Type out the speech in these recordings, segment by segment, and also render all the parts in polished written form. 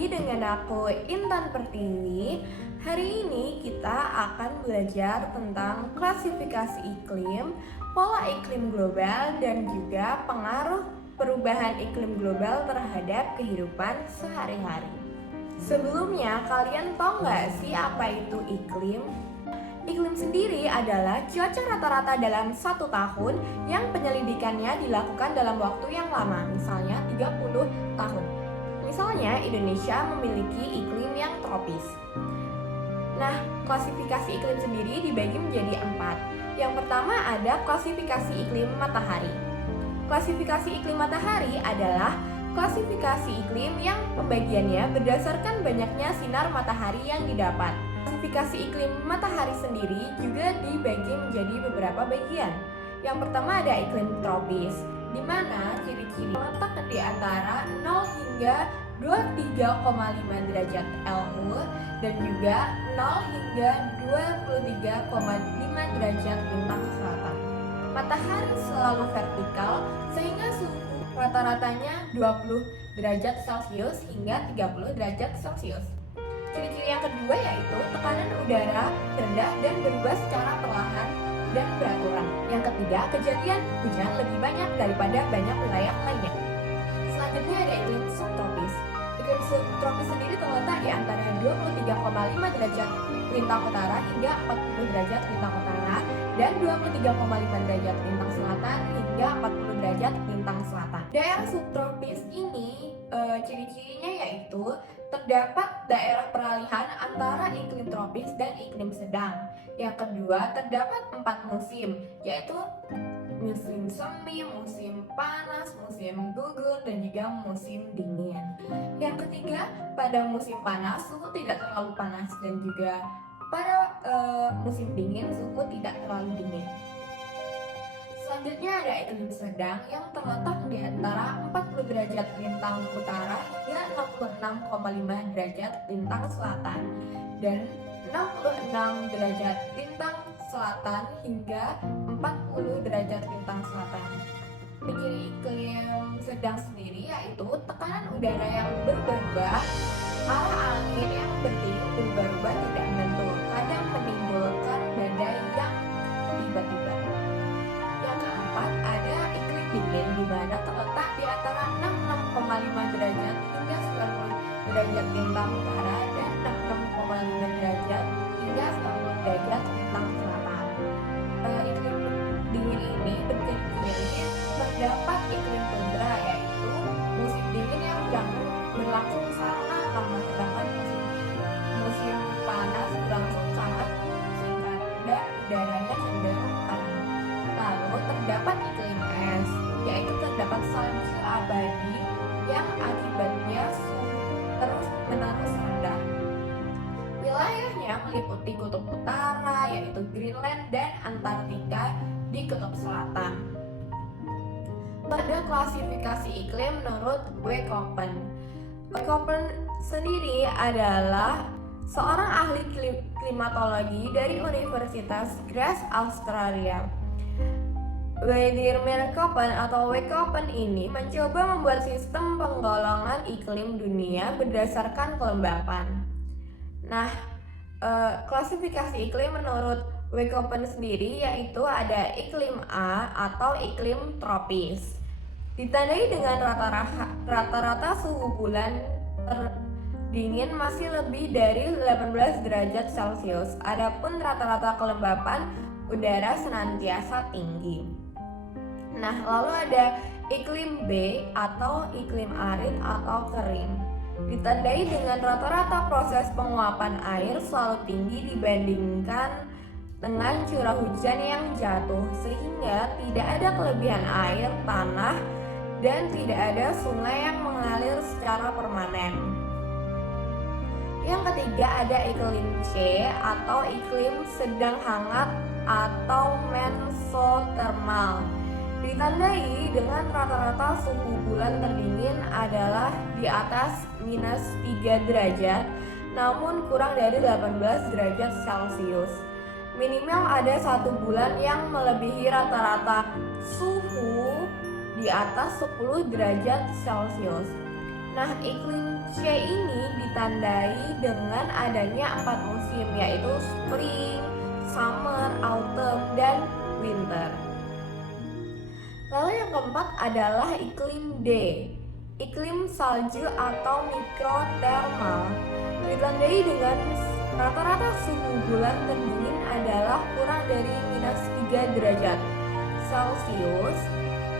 lagi dengan aku Intan Pertiwi. Hari ini kita akan belajar tentang klasifikasi iklim, pola iklim global, dan juga pengaruh perubahan iklim global terhadap kehidupan sehari-hari. Sebelumnya, kalian tahu nggak sih apa itu iklim? Iklim sendiri adalah cuaca rata-rata dalam satu tahun yang penyelidikannya dilakukan dalam waktu yang lama, misalnya 30 tahun. Misalnya, Indonesia memiliki iklim yang tropis. Nah, klasifikasi iklim sendiri dibagi menjadi 4. Yang pertama ada klasifikasi iklim matahari. Klasifikasi iklim matahari adalah klasifikasi iklim yang pembagiannya berdasarkan banyaknya sinar matahari yang didapat. Klasifikasi iklim matahari sendiri juga dibagi menjadi beberapa bagian. Yang pertama ada iklim tropis, di mana ciri-ciri letak di antara 0 hingga 23,5 derajat LU dan juga 0 hingga 23,5 derajat lintang selatan. Matahari selalu vertikal sehingga suhu rata-ratanya 20 derajat Celcius hingga 30 derajat Celcius. Ciri-ciri yang kedua yaitu tekanan udara rendah dan berubah secara perlahan dan beraturan. Yang ketiga, kejadian hujan lebih banyak daripada banyak wilayah lainnya. Selanjutnya ada iklim subtropis. Iklim subtropis sendiri terletak di antara 23,5 derajat lintang utara hingga 40 derajat lintang utara dan 23,5 derajat lintang selatan hingga 40 derajat lintang selatan. Daerah subtropis ini ciri-cirinya yaitu terdapat daerah peralihan antara iklim tropis dan iklim sedang. Yang kedua, terdapat 4 musim, yaitu musim semi, musim panas, musim gugur, dan juga musim dingin. Yang ketiga, pada musim panas suhu tidak terlalu panas dan juga pada musim dingin suhu tidak terlalu dingin. Selanjutnya ada iklim sedang yang terletak di antara 40 derajat lintang utara hingga 66,5 derajat lintang selatan dan 66 derajat lintang selatan hingga 40 derajat lintang selatan. Ciri iklim sedang sendiri yaitu tekanan udara yang berubah-ubah, arah angin yang bertiup berubah-ubah tidak menentu, kadang menimbulkan badai yang tiba-tiba. Yang keempat ada iklim dingin di mana terletak di antara 66,5 derajat hingga 90 derajat lintang utara dan 66,5 derajat hingga 90 derajat lintang selatan. Iklim dingin ini berciri-ciri terdapat iklim tundra yaitu musim dingin yang berlangsung sangat lama, sedangkan musim panas berlangsung sangat singkat dan udaranya cenderung panas. Lalu terdapat iklim es, yaitu terdapat salju abadi yang akibatnya suhu terus-menerus rendah. Wilayahnya meliputi kutub utara yaitu Greenland dan Antartika di kutub selatan. Pada klasifikasi iklim menurut Wekoppen. Wekoppen sendiri adalah seorang ahli klimatologi dari Universitas Graz, Australia. Wladimir Koppen atau Wekoppen ini mencoba membuat sistem penggolongan iklim dunia berdasarkan kelembapan. Nah, klasifikasi iklim menurut Wekoppen sendiri yaitu ada iklim A atau iklim tropis. Ditandai dengan rata-rata suhu bulan dingin masih lebih dari 18 derajat Celcius. Adapun rata-rata kelembapan udara senantiasa tinggi. Nah, lalu ada iklim B atau iklim arid atau kering. Ditandai dengan rata-rata proses penguapan air selalu tinggi dibandingkan dengan curah hujan yang jatuh, sehingga tidak ada kelebihan air tanah dan tidak ada sungai yang mengalir secara permanen. Yang ketiga ada iklim C atau iklim sedang hangat atau mesothermal. Ditandai dengan rata-rata suhu bulan terdingin adalah di atas -3 derajat, namun kurang dari 18 derajat Celcius. Minimal ada 1 bulan yang melebihi rata-rata suhu di atas 10 derajat Celcius. Nah, iklim C ini ditandai dengan adanya 4 musim, yaitu spring, summer, autumn, dan winter. Lalu yang keempat adalah iklim D, iklim salju atau mikrotermal. Ditandai dengan rata-rata suhu bulan terdingin adalah kurang dari -3 derajat Celcius.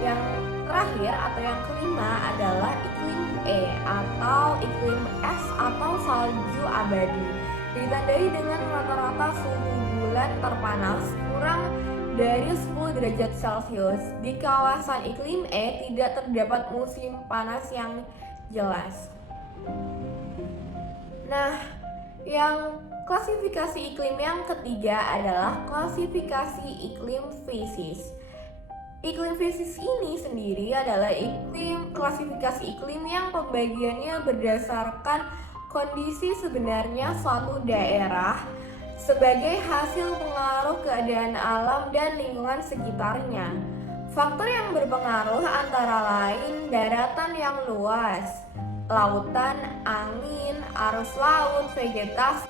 Yang terakhir atau yang kelima adalah iklim E atau iklim es atau salju abadi. Ditandai dengan rata-rata suhu bulan terpanas kurang dari 10 derajat Celcius. Di kawasan iklim E tidak terdapat musim panas yang jelas. Nah, yang klasifikasi iklim yang ketiga adalah klasifikasi iklim Pisces. Iklim Pisces ini sendiri adalah klasifikasi iklim yang pembagiannya berdasarkan kondisi sebenarnya suatu daerah sebagai hasil pengaruh keadaan alam dan lingkungan sekitarnya. Faktor yang berpengaruh antara lain daratan yang luas, lautan, angin, arus laut, vegetasi.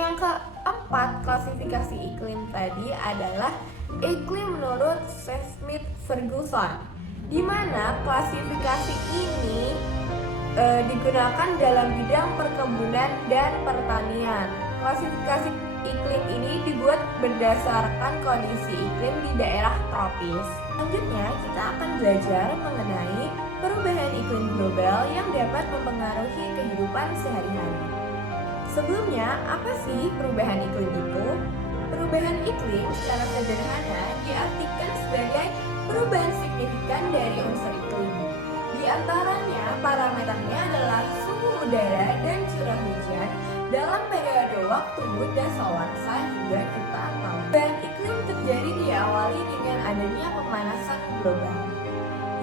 Yang keempat klasifikasi iklim tadi adalah iklim menurut Smith-Ferguson, di mana klasifikasi ini digunakan dalam bidang perkebunan dan pertanian. Klasifikasi iklim ini dibuat berdasarkan kondisi iklim di daerah tropis. Selanjutnya, kita akan belajar mengenai perubahan iklim global yang dapat mempengaruhi kehidupan sehari-hari. Sebelumnya, apa sih perubahan iklim itu? Perubahan iklim secara sederhana diartikan sebagai perubahan signifikan dari unsur iklim. Di antaranya, parameternya adalah suhu udara dan curah hujan dalam periode waktu dasawarsa hingga jutaan tahun. Perubahan iklim terjadi diawali dengan adanya pemanasan global,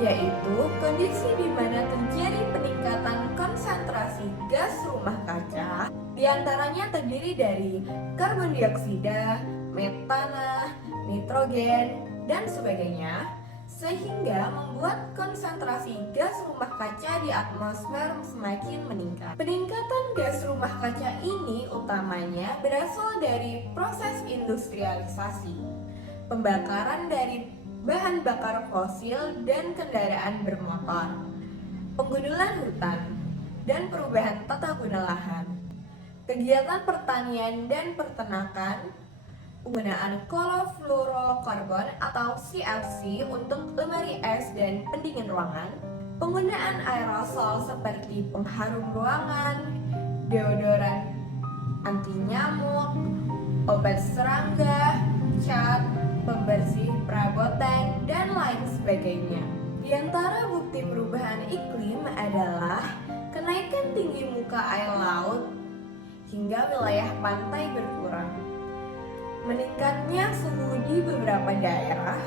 yaitu kondisi di mana terjadi peningkatan konsentrasi gas rumah kaca, diantaranya terdiri dari karbon dioksida, metana, nitrogen, dan sebagainya, sehingga membuat konsentrasi gas rumah kaca di atmosfer semakin meningkat. Peningkatan gas rumah kaca ini utamanya berasal dari proses industrialisasi, pembakaran dari bahan bakar fosil dan kendaraan bermotor, penggundulan hutan, dan perubahan tata guna lahan, kegiatan pertanian dan peternakan, penggunaan klorofluorokarbon atau CFC untuk lemari es dan pendingin ruangan, penggunaan aerosol seperti pengharum ruangan, deodoran anti nyamuk, obat serangga, cat, pembersih perabotan, dan lain sebagainya. Di antara bukti perubahan iklim adalah kenaikan tinggi muka air laut hingga wilayah pantai berkurang, meningkatnya suhu di beberapa daerah,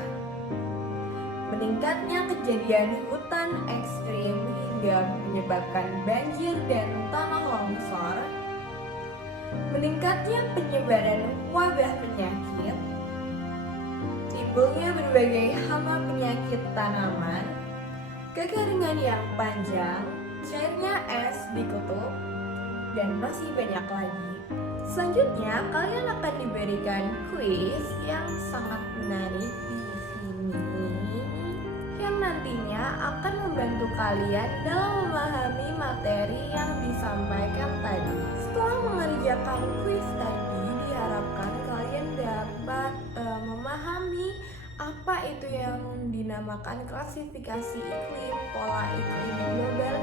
meningkatnya kejadian hutan ekstrim hingga menyebabkan banjir dan tanah longsor, meningkatnya penyebaran wabah penyakit, timbulnya berbagai hama penyakit tanaman, kekeringan yang panjang, cairnya es di kutub, dan masih banyak lagi. Selanjutnya, kalian akan diberikan kuis yang sangat menarik di sini, yang nantinya akan membantu kalian dalam memahami materi yang disampaikan tadi. Setelah mengerjakan kuis tadi, diharapkan kalian dapat memahami apa itu yang dinamakan klasifikasi iklim, pola iklim global,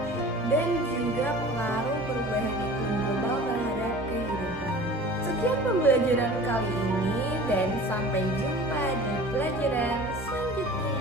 dan juga pengaruh perubahan iklim global terhadap kehidupan. Sekian pembelajaran kali ini dan sampai jumpa di pelajaran selanjutnya.